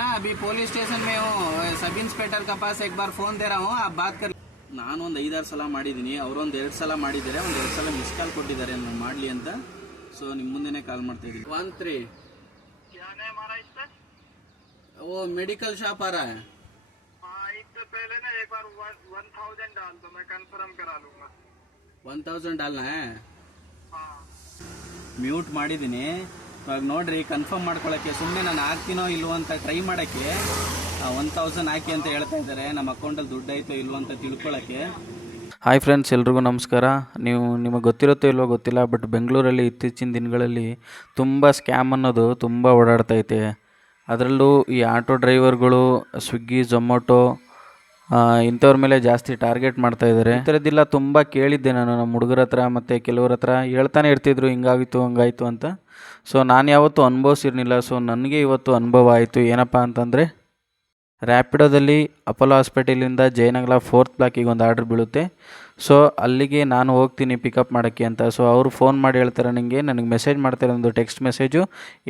ना अभी police station में हूँ सब इंस्पेक्टर का पास एक बार फोन दे रहा हूँ आप बात कर ನಾನು ಒಂದು ಐದಾರು ಸಲ ಮಾಡಿದ್ದೀನಿ ಅವರೊಂದು ಎರಡು ಸಲ ಮಾಡಿದ್ದಾರೆ ಒಂದು ಎರಡು ಸಲ ಮಿಸ್ ಕಾಲ್ ಕೊಟ್ಟಿದ್ದಾರೆ ನಾನು ಮಾಡಲಿ ಅಂತ ಸೊ ನಿಮ್ಮ ಮುಂದೆನೇ ಕಾಲ್ ಮಾಡ್ತಾ ಇದ್ದೀನಿ ಒನ್ ತ್ರೀ क्या नाम हमारा इस पे वो मेडिकल शॉप आ रहा है हाँ इससे पहले ना एक बार वन थाउजेंड डाल दो मैं कंफर्म करा लूंगा ಒನ್ ತೌಸಂಡ್ ಡಾಲ್ನ हाँ ಮ್ಯೂಟ್ ಮಾಡಿದ್ದೀನಿ ಇವಾಗ ನೋಡ್ರಿ ಕನ್ಫರ್ಮ್ ಮಾಡ್ಕೊಳಕ್ಕೆ ಸುಮ್ಮನೆ ನಾನು ಹಾಕ್ತೀನೋ ಇಲ್ವೋ ಅಂತ ಟ್ರೈ ಮಾಡೋಕ್ಕೆ ಒನ್ ತೌಸಂಡ್ ಹಾಕಿ ಅಂತ ಹೇಳ್ತಾ ಇದ್ದಾರೆ. ನಮ್ಮ ಅಕೌಂಟಲ್ಲಿ ದುಡ್ಡು ಆಯಿತು ಇಲ್ವೋ ಅಂತ ತಿಳ್ಕೊಳಕ್ಕೆ. ಹಾಯ್ ಫ್ರೆಂಡ್ಸ್ ಎಲ್ರಿಗೂ ನಮಸ್ಕಾರ. ನೀವು ನಿಮಗೆ ಗೊತ್ತಿರುತ್ತೋ ಇಲ್ವೋ ಗೊತ್ತಿಲ್ಲ ಬಟ್ ಬೆಂಗಳೂರಲ್ಲಿ ಇತ್ತೀಚಿನ ದಿನಗಳಲ್ಲಿ ತುಂಬ ಸ್ಕ್ಯಾಮ್ ಅನ್ನೋದು ತುಂಬ ಓಡಾಡ್ತೈತೆ ಅದರಲ್ಲೂ ಈ ಆಟೋ ಡ್ರೈವರ್ಗಳು ಸ್ವಿಗ್ಗಿ ಝೊಮೊಟೊ ಇಂಥವ್ರ ಮೇಲೆ ಜಾಸ್ತಿ ಟಾರ್ಗೆಟ್ ಮಾಡ್ತಾ ಇದ್ದಾರೆ. ಈ ತುಂಬ ಕೇಳಿದ್ದೆ ನಾನು ನಮ್ಮ ಹುಡುಗರ ಹತ್ರ ಮತ್ತು ಕೆಲವ್ರ ಹತ್ರ. ಹೇಳ್ತಾನೆ ಇರ್ತಿದ್ರು, ಹಿಂಗಾಗಿತ್ತು, ಹಂಗಾಯಿತು ಅಂತ. ಸೊ ನಾನು ಯಾವತ್ತೂ ಅನುಭವಿಸಿರಲಿಲ್ಲ. ಸೊ ನನಗೆ ಇವತ್ತು ಅನುಭವ ಆಯಿತು. ಏನಪ್ಪ ಅಂತಂದರೆ ರ್ಯಾಪಿಡೋದಲ್ಲಿ ಅಪೋಲೋ ಹಾಸ್ಪಿಟಲಿಂದ ಜಯನಗರ ಫೋರ್ತ್ ಬ್ಲಾಕಿಗೆ ಒಂದು ಆರ್ಡ್ರ್ ಬೀಳುತ್ತೆ. ಸೊ ಅಲ್ಲಿಗೆ ನಾನು ಹೋಗ್ತೀನಿ ಪಿಕಪ್ ಮಾಡೋಕ್ಕೆ ಅಂತ. ಸೊ ಅವರು ಫೋನ್ ಮಾಡಿ ಹೇಳ್ತಾರೆ ನನಗೆ ನನಗೆ ಮೆಸೇಜ್ ಮಾಡ್ತಾರೆ ಒಂದು ಟೆಕ್ಸ್ಟ್ ಮೆಸೇಜು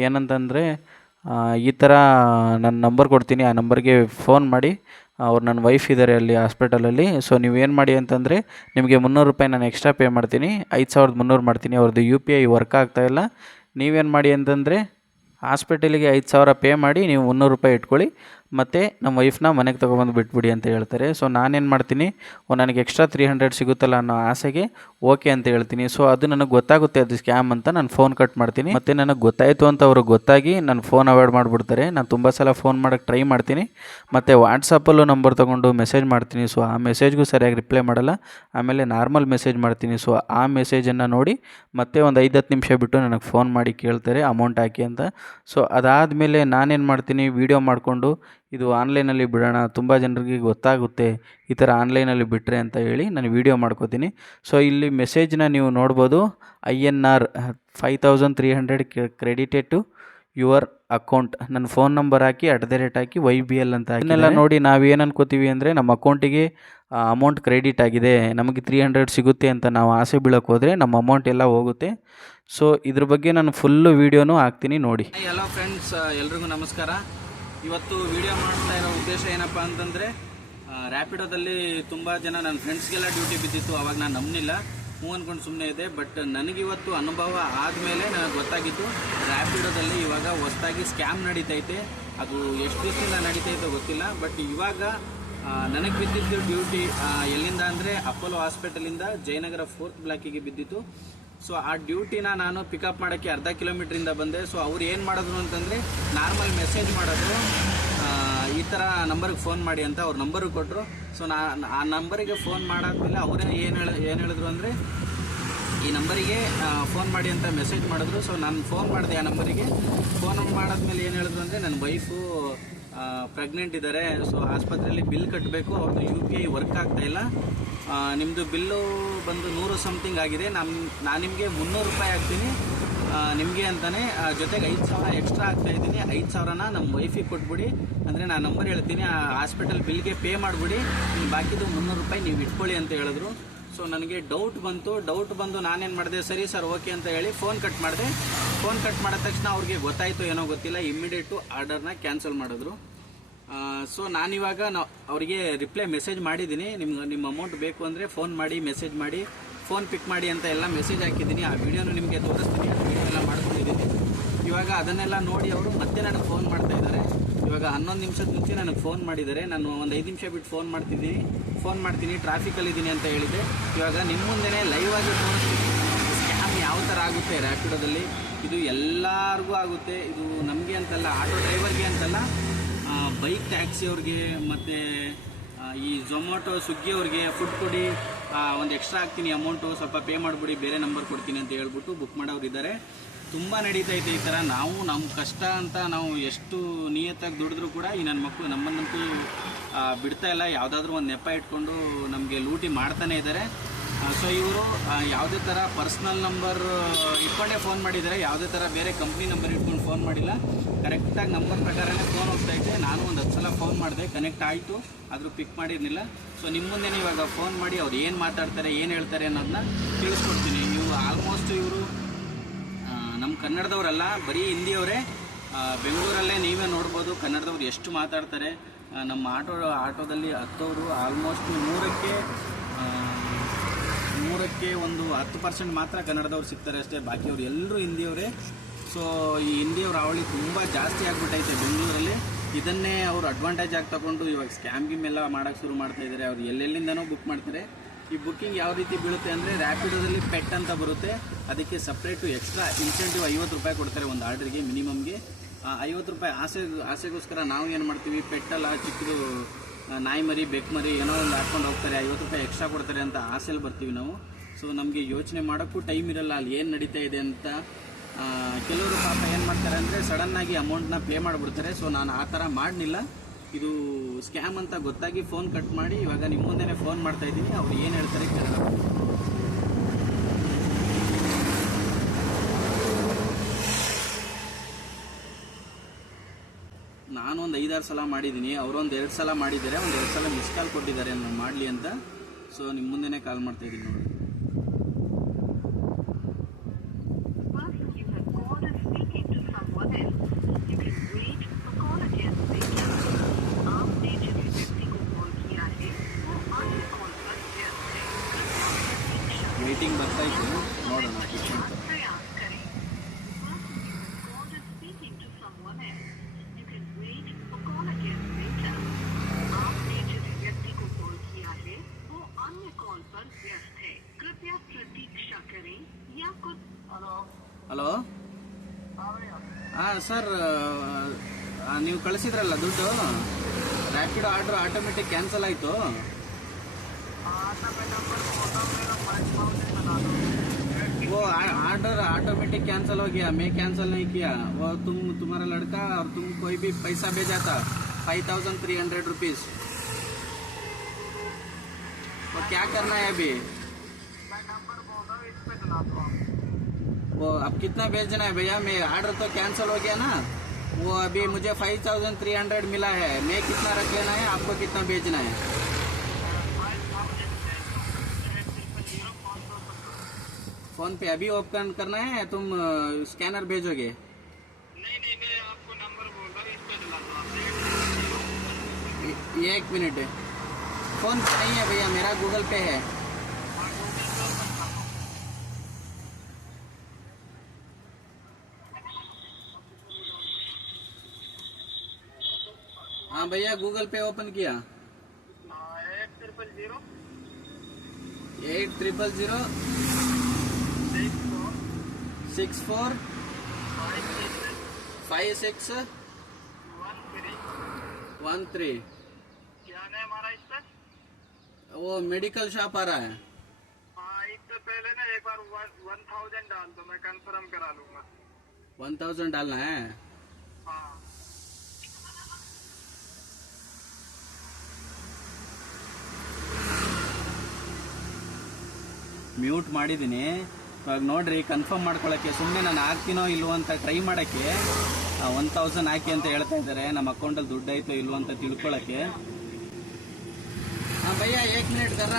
ಏನಂತಂದರೆ ಈ ಥರ ನನ್ನ ನಂಬರ್ ಕೊಡ್ತೀನಿ. ಆ ನಂಬರ್ಗೆ ಫೋನ್ ಮಾಡಿ ಅವ್ರು ನನ್ನ ವೈಫ್ ಇದ್ದಾರೆ ಅಲ್ಲಿ ಹಾಸ್ಪಿಟಲಲ್ಲಿ ಸೊ ನೀವೇನು ಮಾಡಿ ಅಂತಂದರೆ ನಿಮಗೆ ಮುನ್ನೂರು ರೂಪಾಯಿ ನಾನು ಎಕ್ಸ್ಟ್ರಾ ಪೇ ಮಾಡ್ತೀನಿ. ಐದು ಸಾವಿರದ ಮುನ್ನೂರು ಮಾಡ್ತೀನಿ. ಅವ್ರದ್ದು ಯು ಪಿ ಐ ವರ್ಕ್ ಆಗ್ತಾಯಿಲ್ಲ ನೀವೇನು ಮಾಡಿ ಅಂತಂದರೆ ಹಾಸ್ಪಿಟಲಿಗೆ ಐದು ಸಾವಿರ ಪೇ ಮಾಡಿ ನೀವು ಮುನ್ನೂರು ರೂಪಾಯಿ ಇಟ್ಕೊಳ್ಳಿ. ಮತ್ತು ನಮ್ಮ ವೈಫ್ನ ಮನೆಗೆ ತೊಗೊಬಂದು ಬಿಟ್ಬಿಡಿ ಅಂತ ಹೇಳ್ತಾರೆ. ಸೊ ನಾನೇನು ಮಾಡ್ತೀನಿ? ಓ, ನನಗೆ ಎಕ್ಸ್ಟ್ರಾ ತ್ರೀ ಹಂಡ್ರೆಡ್ ಸಿಗುತ್ತಲ್ಲ ಅನ್ನೋ ಆಸೆಗೆ ಓಕೆ ಅಂತ ಹೇಳ್ತೀನಿ. ಸೊ ಅದು ನನಗೆ ಗೊತ್ತಾಗುತ್ತೆ, ಅದು ಸ್ಕ್ಯಾಮ್ ಅಂತ ನಾನು ಫೋನ್ ಕಟ್ ಮಾಡ್ತೀನಿ. ಮತ್ತು ನನಗೆ ಗೊತ್ತಾಯಿತು ಅಂತ ಅವ್ರಿಗೆ ಗೊತ್ತಾಗಿ ನಾನು ಫೋನ್ ಅವಾಯ್ಡ್ ಮಾಡಿಬಿಡ್ತಾರೆ. ನಾನು ತುಂಬ ಸಲ ಫೋನ್ ಮಾಡೋಕ್ಕೆ ಟ್ರೈ ಮಾಡ್ತೀನಿ. ಮತ್ತು ವಾಟ್ಸಪ್ಪಲ್ಲೂ ನಂಬರ್ ತೊಗೊಂಡು ಮೆಸೇಜ್ ಮಾಡ್ತೀನಿ. ಸೊ ಆ ಮೆಸೇಜ್ಗೂ ಸರಿಯಾಗಿ ರಿಪ್ಲೈ ಮಾಡಲ್ಲ. ಆಮೇಲೆ ನಾರ್ಮಲ್ ಮೆಸೇಜ್ ಮಾಡ್ತೀನಿ. ಸೊ ಆ ಮೆಸೇಜನ್ನು ನೋಡಿ ಮತ್ತೆ ಒಂದು ಐದು ಹತ್ತು ನಿಮಿಷ ಬಿಟ್ಟು ನನಗೆ ಫೋನ್ ಮಾಡಿ ಕೇಳ್ತಾರೆ ಅಮೌಂಟ್ ಹಾಕಿ ಅಂತ. ಸೊ ಅದಾದಮೇಲೆ ನಾನೇನು ಮಾಡ್ತೀನಿ? ವೀಡಿಯೋ ಮಾಡಿಕೊಂಡು ಇದು ಆನ್ಲೈನಲ್ಲಿ ಬಿಡೋಣ ತುಂಬ ಜನರಿಗೆ ಗೊತ್ತಾಗುತ್ತೆ ಈ ಥರ ಆನ್ಲೈನಲ್ಲಿ ಬಿಟ್ಟರೆ ಅಂತ ಹೇಳಿ ನಾನು ವೀಡಿಯೋ ಮಾಡ್ಕೋತೀನಿ. ಸೊ ಇಲ್ಲಿ ಮೆಸೇಜ್ನ ನೀವು ನೋಡ್ಬೋದು I N R five thousand three hundred credited to your account. ನನ್ನ ಫೋನ್ ನಂಬರ್ ಹಾಕಿ ಅಟ್ ದ ರೇಟ್ ಹಾಕಿ ವೈ ಬಿ ಎಲ್ ಅಂತ ಇದನ್ನೆಲ್ಲ ನೋಡಿ ನಾವೇನು ಅನ್ಕೋತೀವಿ ಅಂದರೆ ನಮ್ಮ ಅಕೌಂಟಿಗೆ ಅಮೌಂಟ್ ಕ್ರೆಡಿಟ್ ಆಗಿದೆ ನಮಗೆ ತ್ರೀ ಹಂಡ್ರೆಡ್ ಸಿಗುತ್ತೆ ಅಂತ ನಾವು ಆಸೆ ಬೀಳಕ್ಕೆ ಹೋದರೆ ನಮ್ಮ ಅಮೌಂಟ್ ಎಲ್ಲ ಹೋಗುತ್ತೆ. ಸೊ ಇದ್ರ ಬಗ್ಗೆ ನಾನು ಫುಲ್ಲು ವೀಡಿಯೋನೂ ಹಾಕ್ತೀನಿ ನೋಡಿ. ಹಲೋ ಫ್ರೆಂಡ್ಸ್ ಎಲ್ರಿಗೂ ನಮಸ್ಕಾರ. ಇವತ್ತು ವಿಡಿಯೋ ಮಾಡ್ತಾ ಇರೋ ಉದ್ದೇಶ ಏನಪ್ಪ ಅಂತಂದರೆ ರ್ಯಾಪಿಡೋದಲ್ಲಿ ತುಂಬ ಜನ ನನ್ನ ಫ್ರೆಂಡ್ಸ್ಗೆಲ್ಲ ಡ್ಯೂಟಿ ಬಿದ್ದಿತ್ತು, ಅವಾಗ ನಾನು ನಂಬಲಿಲ್ಲ ಹ್ಞೂ ಅಂದ್ಕೊಂಡು ಸುಮ್ಮನೆ ಇದೆ ಬಟ್ ನನಗಿವತ್ತು ಅನುಭವ ಆದಮೇಲೆ ನನಗೆ ಗೊತ್ತಾಗಿತ್ತು ರ್ಯಾಪಿಡೋದಲ್ಲಿ ಇವಾಗ ಹೊಸದಾಗಿ ಸ್ಕ್ಯಾಮ್ ನಡೀತೈತೆ. ಅದು ಎಷ್ಟು ದಿವಸದಿಂದ ನಡೀತೈತೆ ಗೊತ್ತಿಲ್ಲ ಬಟ್ ಇವಾಗ ನನಗೆ ಬಿದ್ದಿದ್ದು ಡ್ಯೂಟಿ ಎಲ್ಲಿಂದ ಅಂದರೆ ಅಪೋಲೋ ಹಾಸ್ಪಿಟಲಿಂದ ಜಯನಗರ ಫೋರ್ತ್ ಬ್ಲಾಕಿಗೆ ಬಿದ್ದಿತ್ತು. ಸೊ ಆ ಡ್ಯೂಟಿನ ನಾನು ಪಿಕಪ್ ಮಾಡೋಕ್ಕೆ ಅರ್ಧ ಕಿಲೋಮೀಟ್ರಿಂದ ಬಂದೆ. ಸೊ ಅವ್ರು ಏನು ಮಾಡಿದ್ರು ಅಂತಂದರೆ ನಾರ್ಮಲ್ ಮೆಸೇಜ್ ಮಾಡಿದ್ರು ಈ ಥರ ನಂಬರ್ಗೆ ಫೋನ್ ಮಾಡಿ ಅಂತ ಅವ್ರ ನಂಬರು ಕೊಟ್ಟರು ಸೊ ನಾ ಆ ನಂಬರಿಗೆ ಫೋನ್ ಮಾಡಾದ್ಮೇಲೆ ಅವರೇ ಏನು ಹೇಳ ಏನು ಹೇಳಿದ್ರು ಅಂದರೆ ಈ ನಂಬರಿಗೆ ಫೋನ್ ಮಾಡಿ ಅಂತ ಮೆಸೇಜ್ ಮಾಡಿದ್ರು. ಸೊ ನಾನು ಫೋನ್ ಮಾಡಿದೆ ಆ ನಂಬರಿಗೆ ಫೋನ್ ಮಾಡಾದ್ಮೇಲೆ ಏನು ಹೇಳಿದ್ರು ಅಂದರೆ ನನ್ನ ವೈಫು ಪ್ರೆಗ್ನೆಂಟ್ ಇದ್ದಾರೆ ಸೊ ಆಸ್ಪತ್ರೆಯಲ್ಲಿ ಬಿಲ್ ಕಟ್ಟಬೇಕು ಅವ್ರದ್ದು ಯು ಪಿ ಐ ವರ್ಕ್ ಆಗ್ತಾ ಇಲ್ಲ. ಆ, ನಿಮ್ಮದು ಬಿಲ್ಲು ಬಂದು ನೂರು ಸಮಥಿಂಗ್ ಆಗಿದೆ. ನಮ್ಮ ನಾನು ನಿಮಗೆ ಮುನ್ನೂರು ರೂಪಾಯಿ ಹಾಕ್ತೀನಿ. ನಿಮಗೆ ಅಂತಲೇ ಜೊತೆಗೆ ಐದು ಸಾವಿರ ಎಕ್ಸ್ಟ್ರಾ ಹಾಕ್ತಾ ಇದ್ದೀನಿ. ಐದು ಸಾವಿರನ ನಮ್ಮ ವೈಫಿಗೆ ಕೊಟ್ಬಿಡಿ. ಅಂದರೆ ನಾನು ನಂಬರ್ ಹೇಳ್ತೀನಿ, ಆ ಹಾಸ್ಪಿಟಲ್ ಬಿಲ್ಗೆ ಪೇ ಮಾಡಿಬಿಡಿ. ನೀವು ಬಾಕಿದು ಮುನ್ನೂರು ರೂಪಾಯಿ ನೀವು ಇಟ್ಕೊಳ್ಳಿ ಅಂತ ಹೇಳಿದ್ರು. ಸೊ ನನಗೆ ಡೌಟ್ ಬಂತು. ಡೌಟ್ ಬಂದು ನಾನೇನು ಮಾಡಿದೆ? ಸರಿ ಸರ್ ಓಕೆ ಅಂತ ಹೇಳಿ ಫೋನ್ ಕಟ್ ಮಾಡಿದೆ. ಫೋನ್ ಕಟ್ ಮಾಡಿದ ತಕ್ಷಣ ಅವ್ರಿಗೆ ಗೊತ್ತಾಯಿತು ಏನೋ ಗೊತ್ತಿಲ್ಲ. ಇಮ್ಮಿಡಿಯೇಟು ಆರ್ಡರ್ನ ಕ್ಯಾನ್ಸಲ್ ಮಾಡಿದ್ರು. ಸೊ ನಾನಿವಾಗ ನಾವು ಅವರಿಗೆ ರಿಪ್ಲೈ ಮೆಸೇಜ್ ಮಾಡಿದ್ದೀನಿ. ನಿಮ್ಗೆ ನಿಮ್ಮ ಅಮೌಂಟ್ ಬೇಕು ಅಂದರೆ ಫೋನ್ ಮಾಡಿ ಮೆಸೇಜ್ ಮಾಡಿ ಫೋನ್ ಪಿಕ್ ಮಾಡಿ ಅಂತ ಎಲ್ಲ ಮೆಸೇಜ್ ಹಾಕಿದ್ದೀನಿ. ಆ ವಿಡಿಯೋನು ನಿಮಗೆ ತೋರಿಸ್ತೀನಿ. ವಿಡಿಯೋ ಎಲ್ಲ ಮಾಡ್ಕೊಂಡಿದ್ದೀನಿ. ಇವಾಗ ಅದನ್ನೆಲ್ಲ ನೋಡಿ ಅವರು ಮತ್ತೆ ನನಗೆ ಫೋನ್ ಮಾಡ್ತಾ ಇದ್ದಾರೆ. ಇವಾಗ ಹನ್ನೊಂದು ನಿಮಿಷದ ಮುಂಚೆ ನನಗೆ ಫೋನ್ ಮಾಡಿದ್ದಾರೆ. ನಾನು ಒಂದು ಐದು ನಿಮಿಷ ಬಿಟ್ಟು ಫೋನ್ ಮಾಡ್ತಿದ್ದೀನಿ ಫೋನ್ ಮಾಡ್ತೀನಿ ಟ್ರಾಫಿಕಲ್ಲಿದ್ದೀನಿ ಅಂತ ಹೇಳಿದೆ. ಇವಾಗ ನಿಮ್ಮ ಮುಂದೆನೇ ಲೈವ್ ಆಗಿ ತೋರಿಸ್ತೀನಿ. ಸ್ಕ್ಯಾಮ್ ಯಾವ ಥರ ಆಗುತ್ತೆ ರ್ಯಾಪಿಡೋದಲ್ಲಿ ಇದು ಎಲ್ಲರಿಗೂ ಆಗುತ್ತೆ. ಇದು ನಮಗೆ ಅಂತಲ್ಲ ಆಟೋ ಡ್ರೈವರ್ಗೆ ಅಂತಲ್ಲ ಬೈಕ್ ಟ್ಯಾಕ್ಸಿ ಅವ್ರಿಗೆ ಮತ್ತು ಈ ಝೊಮ್ಯಾಟೊ ಸ್ವಿಗ್ಗಿ ಅವ್ರಿಗೆ ಫುಡ್ ಕೊಡಿ. ಒಂದು ಎಕ್ಸ್ಟ್ರಾ ಹಾಕ್ತೀನಿ ಅಮೌಂಟು ಸ್ವಲ್ಪ ಪೇ ಮಾಡಿಬಿಡಿ, ಬೇರೆ ನಂಬರ್ ಕೊಡ್ತೀನಿ ಅಂತ ಹೇಳ್ಬಿಟ್ಟು ಬುಕ್ ಮಾಡೋರು ಇದ್ದಾರೆ ತುಂಬ ನಡೀತೈತೆ ಈ ಥರ ನಾವು ನಮ್ಮ ಕಷ್ಟ ಅಂತ ನಾವು ಎಷ್ಟು ನಿಯತ್ತಾಗಿ ದುಡಿದ್ರೂ ಕೂಡ ಈ ನನ್ನ ಮಕ್ಕಳು ನಮ್ಮನ್ನಂತೂ ಬಿಡ್ತಾ ಇಲ್ಲ. ಯಾವುದಾದ್ರೂ ಒಂದು ನೆಪ ಇಟ್ಕೊಂಡು ನಮಗೆ ಲೂಟಿ ಮಾಡ್ತಾನೆ ಇದ್ದಾರೆ ಸೊ ಇವರು ಯಾವುದೇ ಥರ ಪರ್ಸ್ನಲ್ ನಂಬರ್ ಇಟ್ಕೊಂಡೇ ಫೋನ್ ಮಾಡಿದ್ದಾರೆ. ಯಾವುದೇ ಥರ ಬೇರೆ ಕಂಪ್ನಿ ನಂಬರ್ ಇಟ್ಕೊಂಡು ಫೋನ್ ಮಾಡಿಲ್ಲ. ಕರೆಕ್ಟಾಗಿ ನಂಬರ್ ಪ್ರಕಾರನೇ ಫೋನ್ ಹೋಗ್ತಾ ಇದ್ದೆ ನಾನು ಒಂದು ಹತ್ತು ಸಲ ಫೋನ್ ಮಾಡಿದೆ. ಕನೆಕ್ಟ್ ಆಯಿತು. ಆದರೂ ಪಿಕ್ ಮಾಡಿರಲಿಲ್ಲ. ಸೊ ನಿಮ್ಮ ಮುಂದೆನೇ ಇವಾಗ ಫೋನ್ ಮಾಡಿ ಅವ್ರು ಏನು ಮಾತಾಡ್ತಾರೆ, ಏನು ಹೇಳ್ತಾರೆ ಅನ್ನೋದನ್ನ ತಿಳಿಸ್ಕೊಡ್ತೀನಿ. ಇವು ಆಲ್ಮೋಸ್ಟ್ ಇವರು ನಮ್ಮ ಕನ್ನಡದವರಲ್ಲ, ಬರೀ ಹಿಂದಿಯವರೇ. ಬೆಂಗಳೂರಲ್ಲೇ ನೀವೇ ನೋಡ್ಬೋದು. ಕನ್ನಡದವ್ರು ಎಷ್ಟು ಮಾತಾಡ್ತಾರೆ. ನಮ್ಮ ಆಟೋ, ಆಟೋದಲ್ಲಿ ಹತ್ತೋರು ಆಲ್ಮೋಸ್ಟ್ ನೂರಕ್ಕೆ ನೂರಕ್ಕೆ ಒಂದು ಹತ್ತು ಪರ್ಸೆಂಟ್ ಮಾತ್ರ ಕನ್ನಡದವ್ರು ಸಿಗ್ತಾರೆ ಅಷ್ಟೇ. ಬಾಕಿಯವ್ರು ಎಲ್ಲರೂ ಹಿಂದಿಯವರೇ. ಸೊ ಈ ಹಿಂದಿಯವ್ರ ಅವಳಿ ತುಂಬ ಜಾಸ್ತಿ ಆಗಿಬಿಟ್ಟೈತೆ ಬೆಂಗಳೂರಲ್ಲಿ. ಇದನ್ನೇ ಅವರು ಅಡ್ವಾಂಟೇಜ್ ಆಗಿ ತಗೊಂಡು ಇವಾಗ ಸ್ಕ್ಯಾಮ್ ಗಿಮ್ ಎಲ್ಲ ಮಾಡೋಕ್ಕೆ ಶುರು ಮಾಡ್ತಾ ಇದ್ದಾರೆ ಅವ್ರು ಎಲ್ಲೆಲ್ಲಿಂದನೂ ಬುಕ್ ಮಾಡ್ತಾರೆ. ಈ ಬುಕ್ಕಿಂಗ್ ಯಾವ ರೀತಿ ಬೀಳುತ್ತೆ ಅಂದರೆ ರ್ಯಾಪಿಡೋದಲ್ಲಿ ಪೆಟ್ ಅಂತ ಬರುತ್ತೆ. ಅದಕ್ಕೆ ಸಪ್ರೇಟು ಎಕ್ಸ್ಟ್ರಾ ಇನ್ಸೆಂಟಿವ್ ಐವತ್ತು ರೂಪಾಯಿ ಕೊಡ್ತಾರೆ ಒಂದು ಆರ್ಡ್ರಿಗೆ ಮಿನಿಮಮ್ಗೆ ಐವತ್ತು ರೂಪಾಯಿ ಆಸೆ, ಆಸೆಗೋಸ್ಕರ ನಾವು ಏನು ಮಾಡ್ತೀವಿ ಪೆಟ್ಟಲ್ಲ ಚಿಕ್ಕದು ನಾಯಿ ಮರಿ, ಬೆಕ್ಕು ಮರಿ ಏನೋ ಒಂದು ಹಾಕ್ಕೊಂಡು ಹೋಗ್ತಾರೆ, ಐವತ್ತು ರೂಪಾಯಿ ಎಕ್ಸ್ಟ್ರಾ ಕೊಡ್ತಾರೆ ಅಂತ ಆಸೆಯಲ್ಲಿ ಬರ್ತೀವಿ ನಾವು. ಸೊ ನಮಗೆ ಯೋಚನೆ ಮಾಡೋಕ್ಕೂ ಟೈಮ್ ಇರಲ್ಲ, ಅಲ್ಲಿ ಏನು ನಡೀತಾ ಇದೆ ಅಂತ ಕೆಲವರು ಪಾಪ ಏನು ಮಾಡ್ತಾರೆ ಅಂದರೆ ಸಡನ್ನಾಗಿ ಅಮೌಂಟ್ನ ಪೇ ಮಾಡಿಬಿಡ್ತಾರೆ. ಸೊ ನಾನು ಆ ಥರ ಮಾಡಲಿಲ್ಲ. ಇದು ಸ್ಕ್ಯಾಮ್ ಅಂತ ಗೊತ್ತಾಗಿ ಫೋನ್ ಕಟ್ ಮಾಡಿ, ಇವಾಗ ನಿಮ್ಮ ಮುಂದೆನೇ ಫೋನ್ ಮಾಡ್ತಾ ಇದ್ದೀನಿ. ಅವ್ರು ಏನು ಹೇಳ್ತಾರೆ ಕೇಳೋಣ. ನಾನು ಒಂದು ಐದಾರು ಸಲ ಮಾಡಿದ್ದೀನಿ ಅವರೊಂದು ಎರಡು ಸಲ ಮಾಡಿದ್ದಾರೆ, ಒಂದು ಎರಡು ಸಲ ಮಿಸ್ ಕಾಲ್ ಕೊಟ್ಟಿದ್ದಾರೆ ನಾನು ಮಾಡಲಿ ಅಂತ. ಸೊ ನಿಮ್ಮ ಮುಂದೆನೇ ಕಾಲ್ ಮಾಡ್ತಾ ಇದ್ದೀನಿ ನೋಡಿ. ಸರ್ ನೀವು ಕಳಿಸಿದ್ರಲ್ಲ ದುಡ್ಡು ರ್ಯಾಪಿಡ್ ಆರ್ಡ್ರ್ ಆಟೋಮೆಟಿಕ್ ಕ್ಯಾನ್ಸಲ್ ಆಯಿತು आता मैं नंबर बोलता हूँ मेरा फाइव थाउजेंड बना दो वो ऑर्डर ऑटोमेटिक कैंसिल हो गया मैं कैंसिल नहीं किया वो तुम तुम्हारा लड़का और तुम कोई भी पैसा भेजा था five thousand three hundred rupees वो क्या करना है अभी वो अब कितना भेजना है भैया? मैं ऑर्डर तो कैंसिल हो गया ना। वो अभी मुझे फाइव थाउज़ेंड थ्री हंड्रेड मिला है। मैं कितना रख लेना है? आपको कितना भेजना है? फ़ोन पे अभी ओपन करना है तुम स्कैनर भेजोगे? नहीं नहीं मैं आपको नंबर बोल रहा हूँ इस पे दिलाता ये- ये एक मिनट। फ़ोन पे नहीं है भैया मेरा गूगल पे है। हाँ भैया गूगल पे ओपन किया। Eight triple zero eight triple zero six four five six one three क्या वो मेडिकल शॉप आ रहा है। हाँ इससे पहले ना एक बार वन थाउज़ेंड डाल दो मैं कंफर्म करा लूँगा वन थाउज़ेंड डालना है। हाँ। ಮ್ಯೂಟ್ ಮಾಡಿದ್ದೀನಿ. ಇವಾಗ ನೋಡ್ರಿ ಕನ್ಫರ್ಮ್ ಮಾಡ್ಕೊಳಕ್ಕೆ ಸುಮ್ಮನೆ ನಾನು ಹಾಕ್ತೀನೋ ಇಲ್ವೋ ಅಂತ ಟ್ರೈ ಮಾಡೋಕ್ಕೆ ಒನ್ ತೌಸಂಡ್ ಹಾಕಿ ಅಂತ ಹೇಳ್ತಾ ಇದ್ದಾರೆ. ನಮ್ಮ ಅಕೌಂಟಲ್ಲಿ ದುಡ್ಡು ಆಯ್ತೋ ಇಲ್ವೋ ಅಂತ ತಿಳ್ಕೊಳಕ್ಕೆ. ಹಾಂ ಭಯ್ಯ, ಏಕ್ ಮಿನಿಟ್ ಕರ್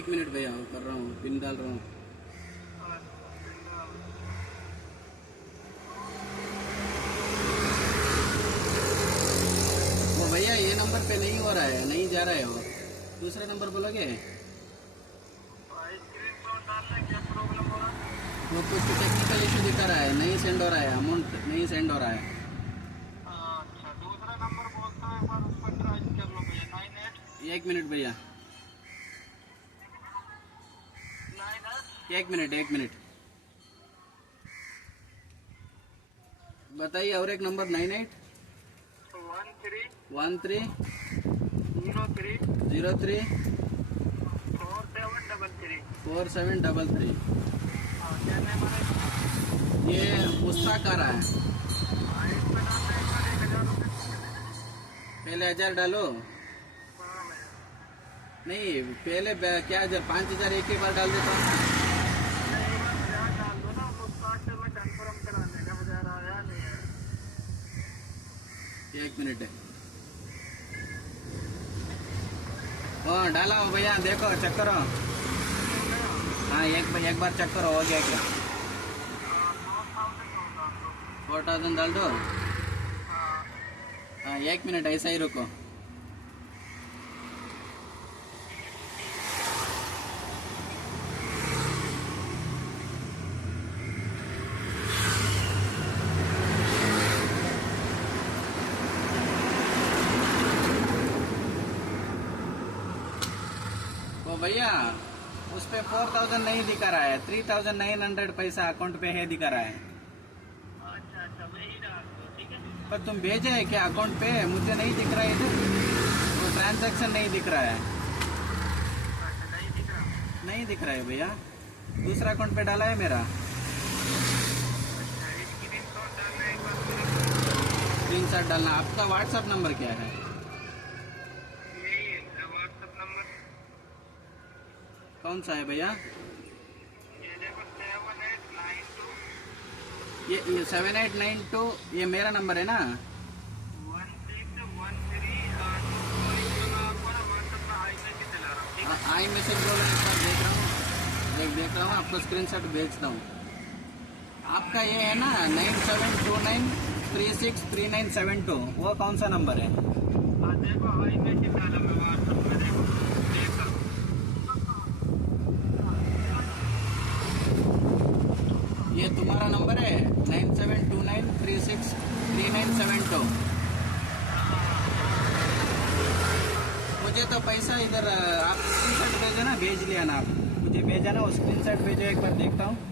एक मिनट भैया कर रहा हूँ पिन डाल रहा हूँ। वो भैया ये नंबर पे नहीं हो रहा है नहीं जा रहा है वो दूसरा नंबर बोलोगे हो है? वो कुछ टेक्निकल इशू दिखा रहा है नहीं सेंड हो रहा है अमाउंट नहीं सेंड हो रहा है। अच्छा दूसरा नंबर बोलता है एक मिनट भैया नाइन एट एक मिनट एक मिनट। बताइए और एक number nine eight? One three one three zero three zero three four seven double three. Four seven double three. हाँ ये मुस्ताक आ रहा है। हाँ पहले हज़ार डालो। हाँ नहीं पहले क्या हज़ार? पाँच हज़ार एक ही बार डाल देता हूँ। एक मिनट ओ डाला हो भैया देखो चेक करो हाँ एक एक बार चेक करो हो गया क्या फोर थाउजेंड डाल दो हाँ एक मिनट ऐसा ही रुको फोर थाउज़ेंड नहीं दिखा रहा है थ्री थाउज़ेंड नाइन हंड्रेड पैसा अकाउंट पे है दिखा रहा है। अच्छा अच्छा मैं ठीक पर तुम भेजे है क्या अकाउंट पे? मुझे नहीं दिख रहा है इधर। वो ट्रांजैक्शन नहीं दिख रहा है। अच्छा नहीं दिख रहा। नहीं दिख रहा है भैया। दूसरा अकाउंट पे डाला है मेरा। अच्छा स्क्रीन शॉट डालना आपका व्हाट्सअप नंबर क्या है यही है व्हाट्सअप नंबर कौन सा है भैया? ये सेवन एट नाइन टू ये सेवन एट नाइन टू ये मेरा नंबर है ना? हूँ आई मैसेज बोल रहे हैं देख रहा हूँ। देख देख रहा हूँ आपको स्क्रीन शॉट भेजता हूँ। आपका ये है ना nine seven two nine three six three nine seven two वो कौन सा नंबर है? देखो हाई मैसेज डाला मैं में देखो देख करो ये तुम्हारा नंबर है nine seven two nine three six three nine seven two मुझे तो पैसा इधर, आप स्क्रीन शॉट भेजो ना, भेज लिया ना आप। मुझे भेजा ना, वो स्क्रीन शॉट भेजो, एक बार देखता हूँ।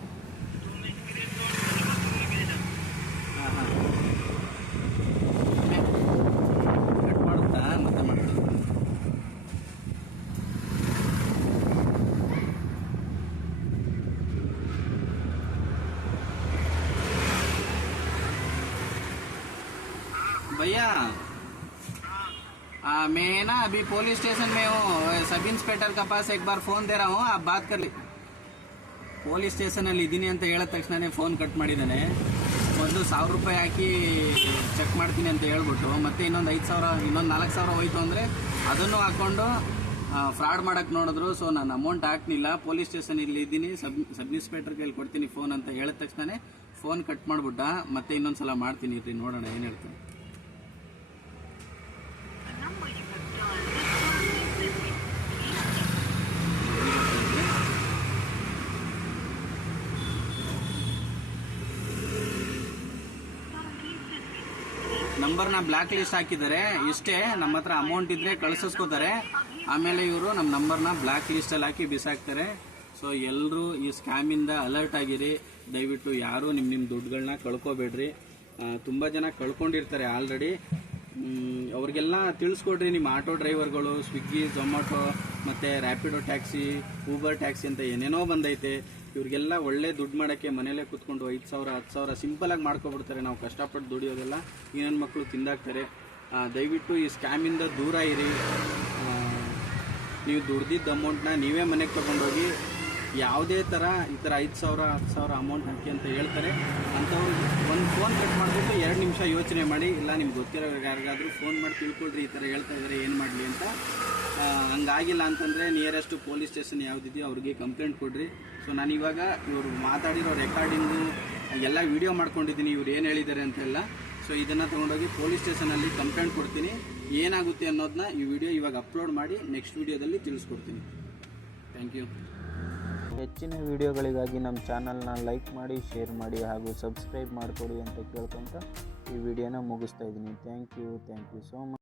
आ, मैं ना अभी पुलिस स्टेशन में हूँ सब इंस्पेक्टर का पास एक बार फोन दे रहा हूँ आप बात कर ली ಪೊಲೀಸ್ ಸ್ಟೇಷನಲ್ಲಿ ಇದ್ದೀನಿ ಅಂತ ಹೇಳಿದ ತಕ್ಷಣನೇ ಫೋನ್ ಕಟ್ ಮಾಡಿದ್ದಾನೆ ಮೊದಲು ಸಾವಿರ ರೂಪಾಯಿ ಹಾಕಿ ಚೆಕ್ ಮಾಡ್ತೀನಿ ಅಂತ ಹೇಳ್ಬಿಟ್ಟು ಮತ್ತೆ ಇನ್ನೊಂದು ಐದು ಸಾವಿರ ಇನ್ನೊಂದು ನಾಲ್ಕು ಸಾವಿರ ಹೋಯ್ತು ಅಂದರೆ ಅದನ್ನು ಹಾಕ್ಕೊಂಡು ಫ್ರಾಡ್ ಮಾಡಕ್ಕೆ ನೋಡಿದ್ರು ಸೊ ನಾನು ಅಮೌಂಟ್ ಹಾಕ್ನಿಲ್ಲ ಪೊಲೀಸ್ ಸ್ಟೇಷನ್ ಇಲ್ಲಿ ಇದ್ದೀನಿ ಸಬ್ ಸಬ್ ಇನ್ಸ್ಪೆಕ್ಟರ್ ಕೈಲಿ ಕೊಡ್ತೀನಿ ಫೋನ್ ಅಂತ ಹೇಳಿದ ತಕ್ಷಣನೇ ಫೋನ್ ಕಟ್ ಮಾಡ್ಬಿಟ್ಟ ಮತ್ತೆ ಇನ್ನೊಂದು ಸಲ ಮಾಡ್ತೀನಿ ಇರ್ರಿ ನೋಡೋಣ ಏನು ಹೇಳ್ತೀನಿ ನಂಬರ್ನ ಬ್ಲ್ಯಾಕ್ ಲಿಸ್ಟ್ ಹಾಕಿದ್ದಾರೆ. ಇಷ್ಟೇ ನಮ್ಮ ಹತ್ರ ಅಮೌಂಟ್ ಇದ್ರೆ ಕಳಿಸ್ಕೋತಾರೆ ಆಮೇಲೆ ಇವರು ನಮ್ಮ ನಂಬರ್ನ ಬ್ಲ್ಯಾಕ್ ಲಿಸ್ಟಲ್ಲಿ ಹಾಕಿ ಬಿಸಾಕ್ತಾರೆ. ಸೊ ಎಲ್ಲರೂ ಈ ಸ್ಕ್ಯಾಮಿಂದ ಅಲರ್ಟ್ ಆಗಿರಿ. ದಯವಿಟ್ಟು ಯಾರೂ ನಿಮ್ಮ ನಿಮ್ಮ ದುಡ್ಡುಗಳನ್ನ ಕಳ್ಕೊಬೇಡ್ರಿ. ತುಂಬ ಜನ ಕಳ್ಕೊಂಡಿರ್ತಾರೆ ಆಲ್ರೆಡಿ ಅವ್ರಿಗೆಲ್ಲ ತಿಳಿಸ್ಕೊಡ್ರಿ ನಿಮ್ಮ ಆಟೋ ಡ್ರೈವರ್ಗಳು ಸ್ವಿಗ್ಗಿ ಝೊಮ್ಯಾಟೊ ಮತ್ತು ರ್ಯಾಪಿಡೋ ಟ್ಯಾಕ್ಸಿ ಊಬರ್ ಟ್ಯಾಕ್ಸಿ ಅಂತ ಏನೇನೋ ಬಂದೈತೆ. ಇವ್ರಿಗೆಲ್ಲ ಒಳ್ಳೆ ದುಡ್ಡು ಮಾಡೋಕ್ಕೆ ಮನೇಲೇ ಕೂತ್ಕೊಂಡು ಐದು ಸಾವಿರ ಹತ್ತು ಸಾವಿರ ಸಿಂಪಲಾಗಿ ಮಾಡ್ಕೊಬಿಡ್ತಾರೆ. ನಾವು ಕಷ್ಟಪಟ್ಟು ದುಡಿಯೋದೆಲ್ಲ ಈ ಮಕ್ಕಳು ತಿಂದಾಕ್ತಾರೆ. ದಯವಿಟ್ಟು ಈ ಸ್ಕ್ಯಾಮಿಂದ ದೂರ ಇರಿ. ನೀವು ದುಡ್ದಿದ್ದ ಅಮೌಂಟ್ನ ನೀವೇ ಮನೆಗೆ ತೊಗೊಂಡೋಗಿ ಯಾವುದೇ ಥರ ಈ ಥರ ಐದು ಸಾವಿರ ಹತ್ತು ಸಾವಿರ ಅಮೌಂಟ್ ಹಾಕಿ ಅಂತ ಹೇಳ್ತಾರೆ. ಅಂಥವ್ರು ಒಂದು ಫೋನ್ ಕಟ್ ಮಾಡಿಬಿಟ್ಟು ಎರಡು ನಿಮಿಷ ಯೋಚನೆ ಮಾಡಿ, ಇಲ್ಲ, ನಿಮ್ಗೆ ಗೊತ್ತಿರೋ ಯಾರಿಗಾದರೂ ಫೋನ್ ಮಾಡಿ ತಿಳ್ಕೊಳ್ರಿ, ಈ ಥರ ಹೇಳ್ತಾ ಇದ್ದಾರೆ ಏನು ಮಾಡಲಿ ಅಂತ ಹಂಗಾಗಿಲ್ಲ ಅಂತಂದರೆ ನಿಯರೆಸ್ಟ್ ಪೊಲೀಸ್ ಸ್ಟೇಷನ್ ಯಾವುದಿದೆಯೋ ಅವ್ರಿಗೆ ಕಂಪ್ಲೇಂಟ್ ಕೊಡ್ರಿ. ಸೊ ನಾನು ಇವಾಗ ಇವರು ಮಾತಾಡಿರೋ ರೆಕಾರ್ಡಿಂಗು ಎಲ್ಲ ವಿಡಿಯೋ ಮಾಡ್ಕೊಂಡಿದ್ದೀನಿ, ಇವ್ರು ಏನು ಹೇಳಿದ್ದಾರೆ ಅಂತೆಲ್ಲ. ಸೊ ಇದನ್ನು ತೊಗೊಂಡೋಗಿ ಪೊಲೀಸ್ ಸ್ಟೇಷನಲ್ಲಿ ಕಂಪ್ಲೇಂಟ್ ಕೊಡ್ತೀನಿ. ಏನಾಗುತ್ತೆ ಅನ್ನೋದನ್ನ ಈ ವಿಡಿಯೋ ಇವಾಗ ಅಪ್ಲೋಡ್ ಮಾಡಿ ನೆಕ್ಸ್ಟ್ ವಿಡಿಯೋದಲ್ಲಿ ತಿಳಿಸ್ಕೊಡ್ತೀನಿ. ಥ್ಯಾಂಕ್ ಯು ಹೆಚ್ಚಿನ ವಿಡಿಯೋಗಳಿಗಾಗಿ ನಮ್ಮ ಚಾನಲ್ನ ಲೈಕ್ ಮಾಡಿ ಶೇರ್ ಮಾಡಿ ಹಾಗೂ ಸಬ್ಸ್ಕ್ರೈಬ್ ಮಾಡಿಕೊಡಿ ಅಂತ ಕೇಳ್ಕೊತ ಈ ವಿಡಿಯೋನ ಮುಗಿಸ್ತಾ ಇದ್ದೀನಿ. Thank you thank you so much